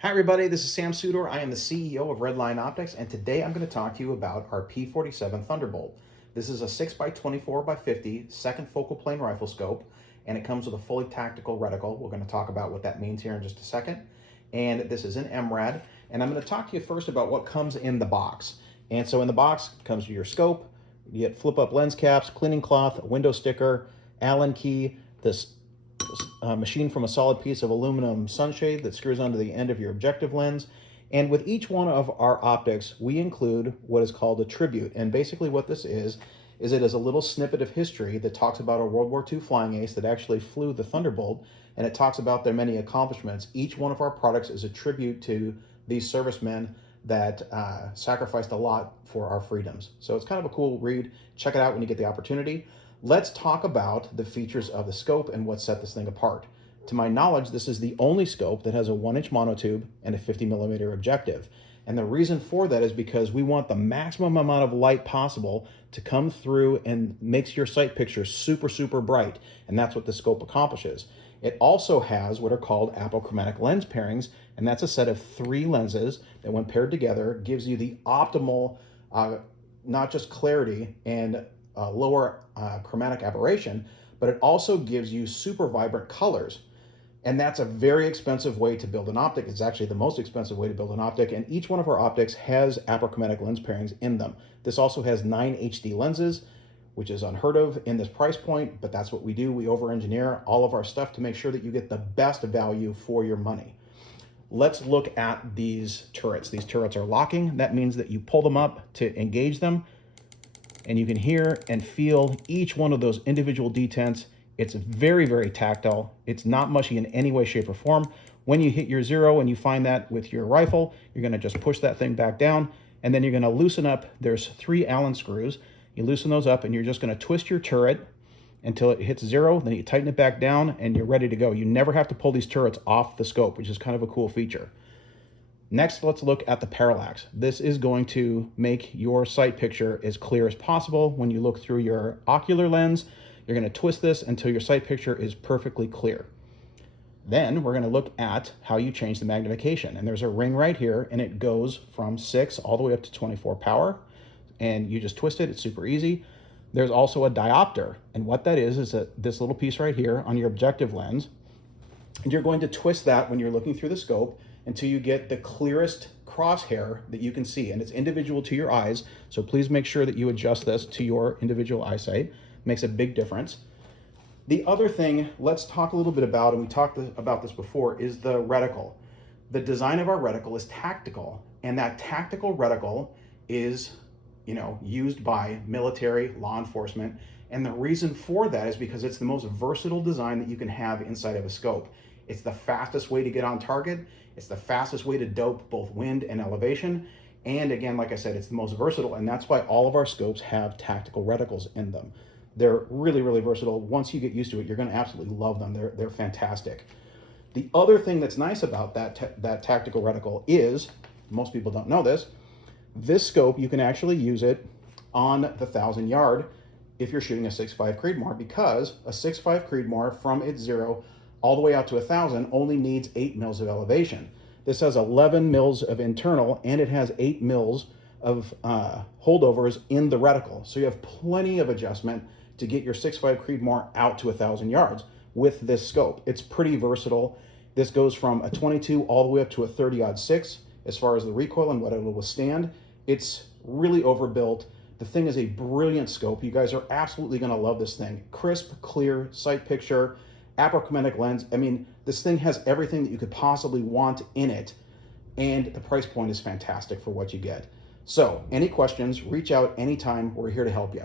Hi everybody, this is Sam Sudor. I am the CEO of RedLine Optics, and today I'm going to talk to you about our P-47 Thunderbolt. This is a 6x24x50 second focal plane rifle scope, and it comes with a fully tactical reticle. We're going to talk about what that means here in just a second. And this is an MRAD, and I'm going to talk to you first about what comes in the box. And so in the box comes your scope, you get flip-up lens caps, cleaning cloth, a window sticker, Allen key, this machined from a solid piece of aluminum sunshade that screws onto the end of your objective lens. And with each one of our optics, we include what is called a tribute. And basically what this is it is a little snippet of history that talks about a World War II flying ace that actually flew the Thunderbolt, and it talks about their many accomplishments. Each one of our products is a tribute to these servicemen that sacrificed a lot for our freedoms. So it's kind of a cool read. Check it out when you get the opportunity. Let's talk about the features of the scope and what set this thing apart. To my knowledge, this is the only scope that has a 1-inch monotube and a 50mm objective. And the reason for that is because we want the maximum amount of light possible to come through and makes your sight picture super, super bright. And that's what the scope accomplishes. It also has what are called apochromatic lens pairings, and that's a set of 3 lenses that when paired together gives you the optimal, not just clarity and lower chromatic aberration, but it also gives you super vibrant colors. And that's a very expensive way to build an optic. It's actually the most expensive way to build an optic, and each one of our optics has apochromatic lens pairings in them. This also has 9 HD lenses, which is unheard of in this price point, but that's what we do. We over-engineer all of our stuff to make sure that you get the best value for your money. Let's look at these turrets. These turrets are locking. That means that you pull them up to engage them, and you can hear and feel each one of those individual detents. It's very, very tactile. It's not mushy in any way, shape, or form. When you hit your 0 and you find that with your rifle, you're gonna just push that thing back down, and then you're gonna loosen up. There's 3 Allen screws. You loosen those up, and you're just gonna twist your turret until it hits 0, then you tighten it back down, and you're ready to go. You never have to pull these turrets off the scope, which is kind of a cool feature. Next, let's look at the parallax. This is going to make your sight picture as clear as possible. When you look through your ocular lens, you're going to twist this until your sight picture is perfectly clear. Then we're going to look at how you change the magnification. And there's a ring right here, and it goes from 6 all the way up to 24 power. And you just twist it. It's super easy. There's also a diopter. And what that is that this little piece right here on your objective lens. And you're going to twist that when you're looking through the scope until you get the clearest crosshair that you can see. And it's individual to your eyes, so please make sure that you adjust this to your individual eyesight. It makes a big difference. The other thing, let's talk a little bit about, and we talked about this before, is the reticle. The design of our reticle is tactical, and that tactical reticle is, used by military, law enforcement. And the reason for that is because it's the most versatile design that you can have inside of a scope. It's the fastest way to get on target. It's the fastest way to dope both wind and elevation. And again, like I said, it's the most versatile, and that's why all of our scopes have tactical reticles in them. They're really, really versatile. Once you get used to it, you're gonna absolutely love them. They're fantastic. The other thing that's nice about that tactical reticle is, most people don't know this scope, you can actually use it on the 1,000-yard if you're shooting a 6.5 Creedmoor, because a 6.5 Creedmoor from its 0 all the way out to 1,000 only needs 8 mils of elevation. This has 11 mils of internal, and it has 8 mils of holdovers in the reticle. So you have plenty of adjustment to get your 6.5 Creedmoor out to 1,000 yards with this scope. It's pretty versatile. This goes from a 22 all the way up to a 30-06 as far as the recoil and what it will withstand. It's really overbuilt. The thing is a brilliant scope. You guys are absolutely gonna love this thing. Crisp, clear sight picture, apochromatic lens. I mean, this thing has everything that you could possibly want in it, and the price point is fantastic for what you get. So, any questions, reach out anytime. We're here to help you.